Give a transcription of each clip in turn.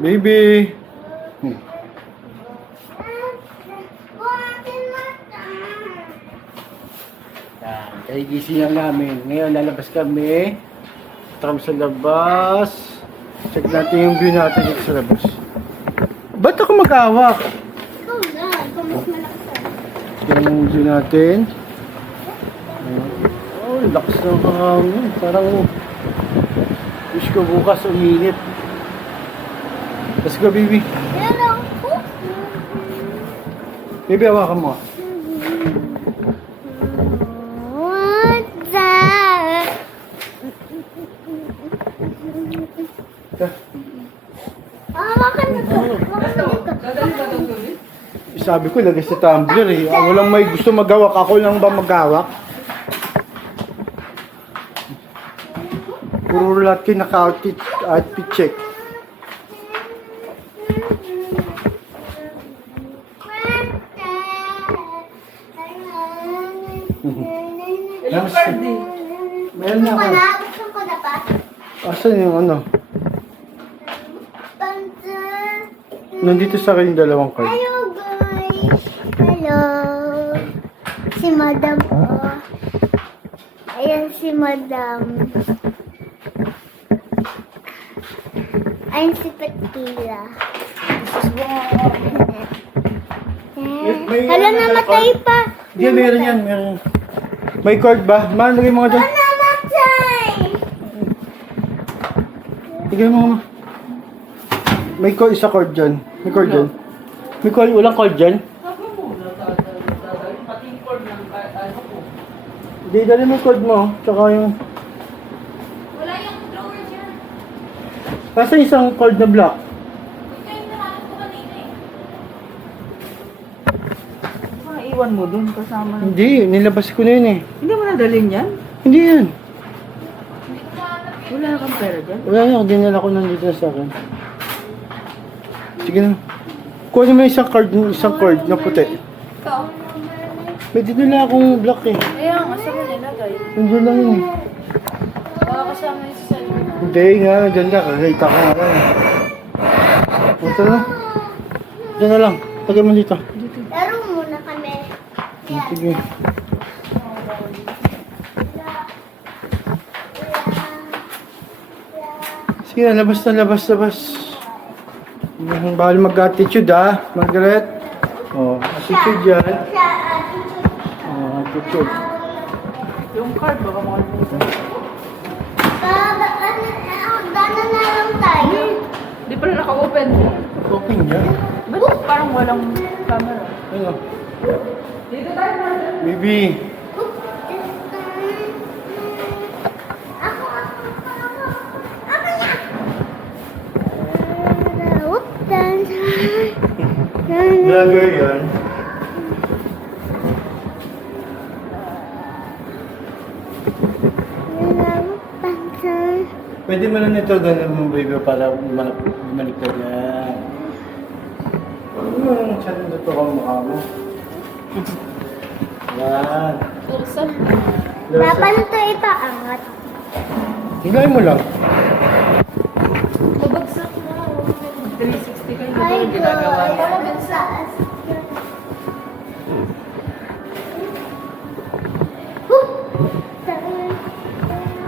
Baby. Yan, kaya gising lang namin. Ngayon, lalabas kami. Punta kami sa labas. Check natin yung view natin dito sa labas. Ba't ako mag-awak? Ikaw na. Ikaw mas malakas. Yan ang view natin. Oh, lakas ng hangin. Parang wish ko bukas uminit. Let's go, baby. Pero, Baby, hawakan mo. what's that? Hawakan na to. Hawakan na to. Sabi ko, lagay sa tumbler eh. Walang may gusto maghawak. Ako lang ba maghawak? Puro lahat kayo naka-outfit check. Meron na ako. Gusto ko na pa. Asan yung ano? Nandito sa akin yung dalawang card. Hello guys. Hello. Si Madam po. Ayan si Madam. Ayan si Petila. Hala, namatay pa. Hindi, meron yan. Meron. May card ba? Man, lagay mo nga dyan. Namatay. Lagay mo nga. May card, isa card dyan. May card dyan. May card, walang card dyan. Hindi, dali mo yung card mo. Tsaka yung... Wala yung drawer dyan. Kasi isang card na black. Ito yung nahanap ko kanina eh. Iwan mo dun kasama. Hindi, nilabas ko na yun eh. Hindi mo nadalhin yan? Hindi yan. Hindi ko nahanap yun. Wala kang pera dyan? Wala na, dinala ko nandito na sa akin. Sige na. Kunin mo isang card na puti. Ikaw? May dinala akong black eh. Kaya nga, saan mo nilagay? Nandiyan lang yun eh. Baka kasama yung sa cellphone. Hindi nga, dyan ka. Kakita ko nga lang. Ito na. Dyan na lang. Tagay mo dito. Laro muna kami. Yan. Sige. Sige na, labas na, labas. Bawal mag-attitude ah, Margaret. Oh, attitude yan. Oh, attitude. Yung card, baka makalimutan. Dana na lang tayo. Di pala naka-open. Okay yan. Ba't parang walang camera? Ano? Dito tayo, Martin. Baby. Vlogger yan. Pwede mo lang ito ganun mo baby para bumalik ka dyan. Ano mo yung chat na ito ang mukha mo? Yan. Tulsan. Dapat ito ipaangat. Hingay mo lang. Babagsak na. 360 kayo Ay, doon ginagawa. God. Para bagsaas.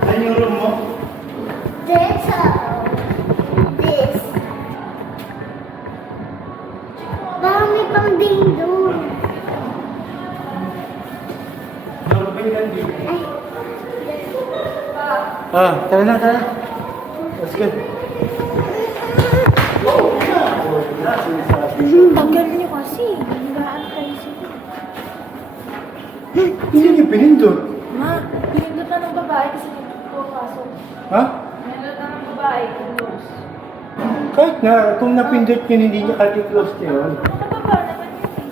Saan yung room mo? This. Baka may pang ding doon. Ay. Tara na. Let's go. Tanggal niyo kasi. Higaan kayo sila. Hindi niyo pinindot. Ma, pinindot na ng babae kasi hindi ko pasok. Ha? Pinindot na ng babae. Close. Kahit na, kung napindot nyo, hindi niya kahit i-close niyo yun. Nakababa naman yun eh.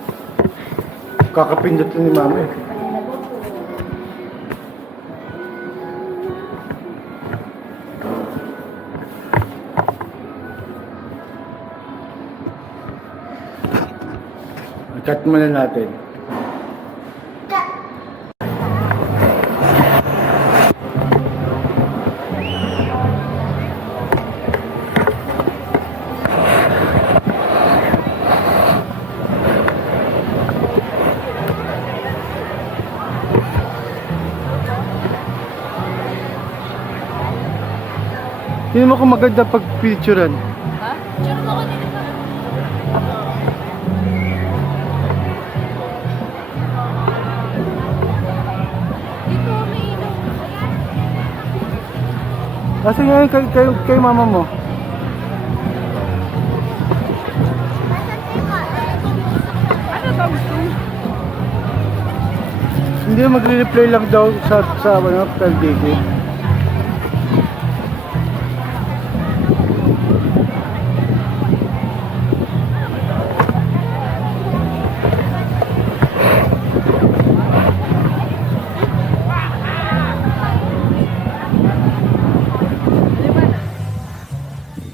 Kakapindot na ni mama eh. Cut muna natin. Tingnan mo kung maganda pag-picturean. Ha? Tsura mo ko dito pa. Dito, may ilaw. Kasi ngayon kay mama mo. Ano ba gusto mo? Hindi magre-reply lang daw sa ano, LDK.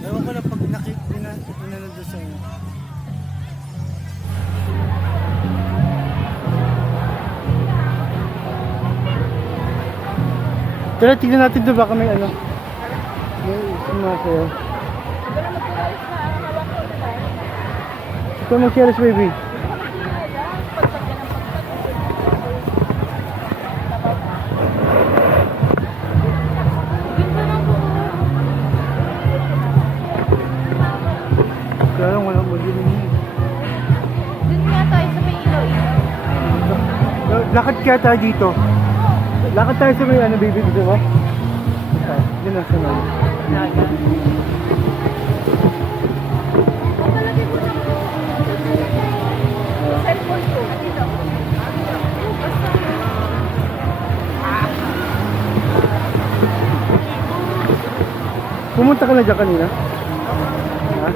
Ewan ko na pag nakikita na doon sa inyo. Tara, tignan natin doon baka may ano. May sumasayaw. Ikaw mag-cheers, baby. Kaya lang walang mag-inom yun. Dun nga tayo sa may ilaw-ilaw. Lakad kaya tayo dito. Lakad tayo sa may ano, baby, dito ba? Yun lang sa mga. Cellphone ko. Pumunta ka na dyan kanina? Ha?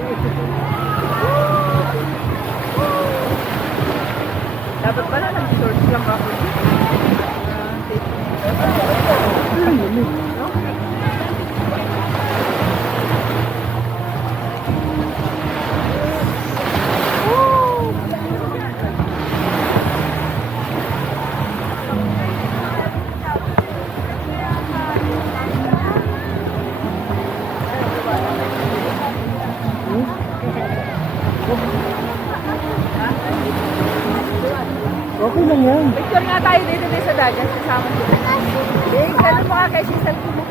Dapat pala nag-search lang ako. Ay, yun. Okay lang yan. Picture nga tayo dito din sa dagat. Kasama dito. Eh, ganun mo ka kay si cellphone mo.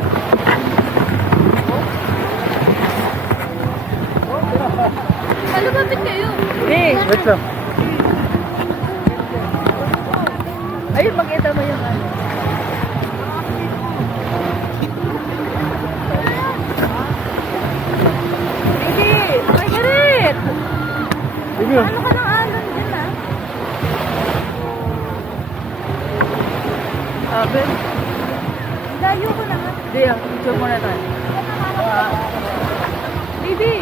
Malupapit kayo. Eh, Wait lang. ayun, makita mo yung ano. Hindi, Margaret! Baby, Ano ka ng alon dyan ah? Sabi, Layo ko na nga. hindi, picture muna tayo. Baby!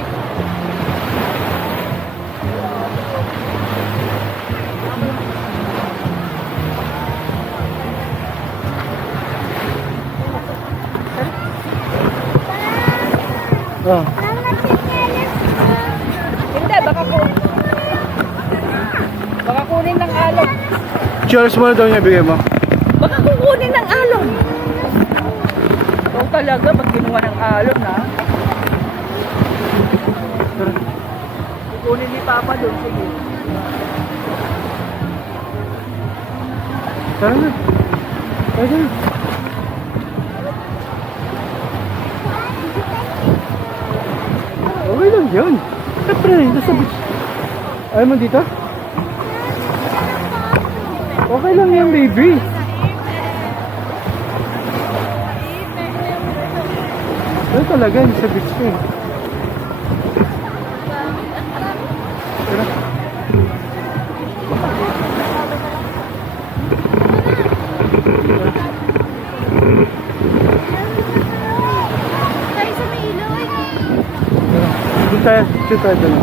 ah, Hindi, baka kunin ng alon. cheers mo na daw niya bigay mo. Baka kukunin ng alon. Ikaw talaga, pag kinuha ng alon, ha? Kukunin ni Papa doon, sige. Tara na. Tara na. Okay lang yun. Siyempre, ito sa beach. Ayaw mo dito? Okay lang yan, baby. Ito talaga, hindi sa beach ko eh. Tara. Tayo sa may ilaw eh. Tara. Doon tayo doon.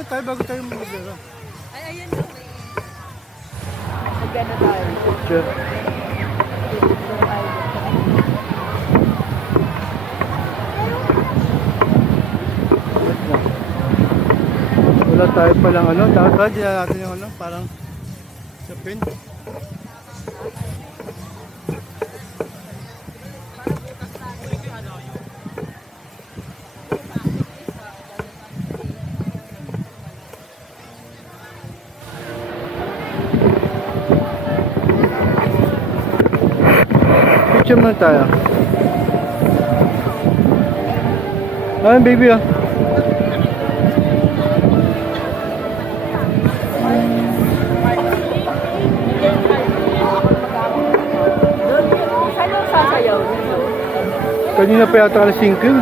muna tayo bago tayo maglaro. Ay, ayun na. Nagano tayo. Sure. Wait lang. Wala tayo palang ano. Dapat di na natin yung ano. Parang sa pin. Picture muna tayo. Ay, baby ah. Saan yung sasayaw? Kanina pa yata alas 5 yun.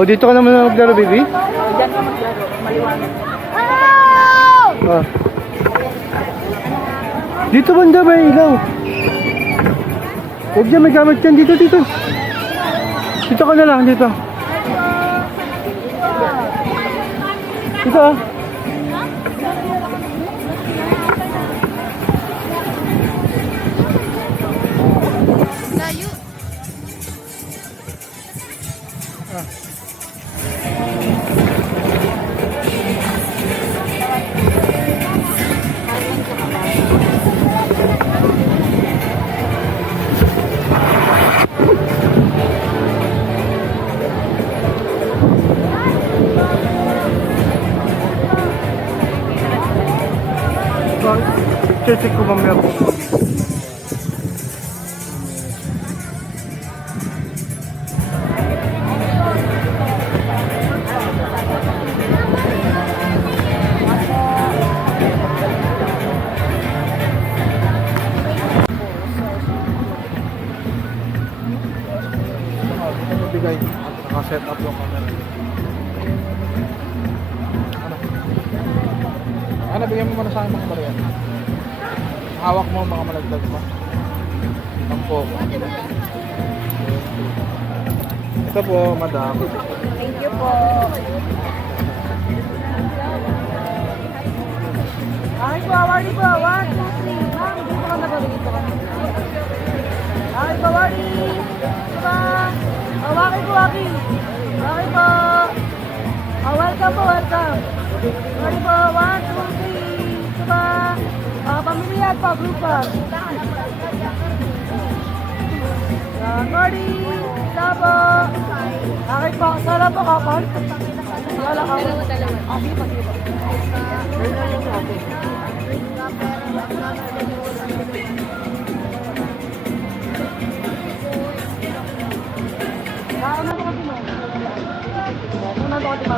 O, dito ka naman maglaro, baby? Diyan ka maglaro. Maliwanag. Ah. Dito banda may ilaw. Huwag dyan, may gamit yan. Dito, dito. Dito ka na lang, dito. Dito ah. Check ko mamaya po. Bigay at naka-set up yung camera. Ano, bigyan mo muna sa akin mga bariyan. Hawak mo mga malagdag mo. Ang po. Ito po, madam. Thank you po. Ay po, awali po. 1, 2, 3. Ma'am, hindi po ka nabalito ka. Ay po, awali. Diba? Awaki po, awaki. Awaki po. Welcome po, welcome. Awali po, 1, 2, 3. Diba? Pamilya pa, grupa. Ready? Sabo. Okay po, sala po kapon. Wala ka. Abi pa, abi pa. Ano na kasi mo? Ano na kasi mo?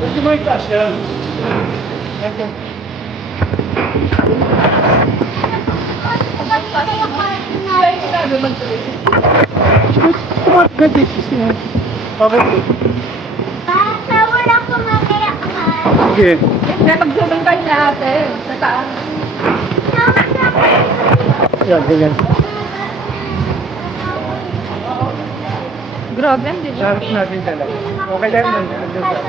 Pwede mo itas yan. Ito. Ganda siya. Bakit? Basta wala ko mamaya ka. Sige. Nagsulong kayo na ate. Sa taas. Yan, ganyan. Grabe, hindi ba? Sarap natin talaga. Okay lang nun. Nandun ka.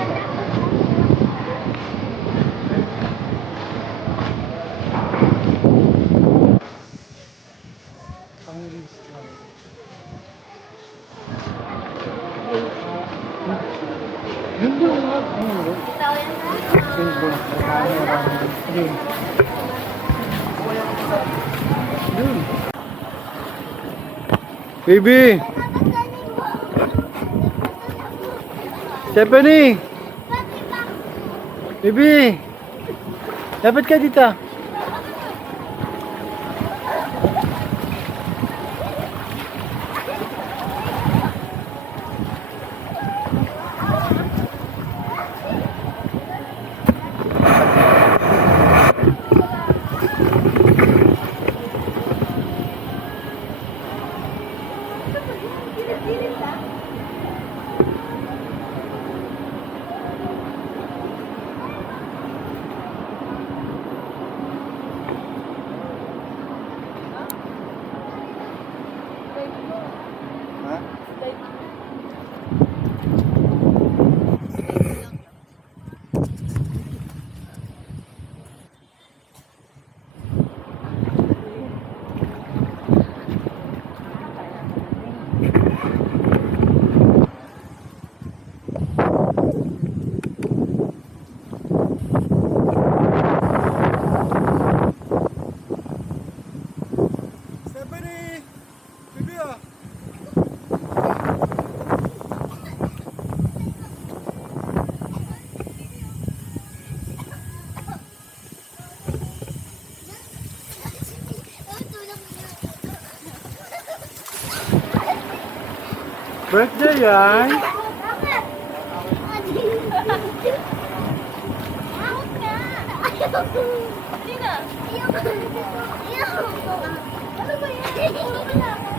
Pang-release lang. Yun doon. Yun doon. Yun doon. Yun. Yun. Baby! Stephanie! Baby! Dapat ka dito. Birthday yan. Bakit? Bakit nga? Ayoko. Hindi na. Ayoko. Ayoko. Ano ba yan? Ayoko na ako.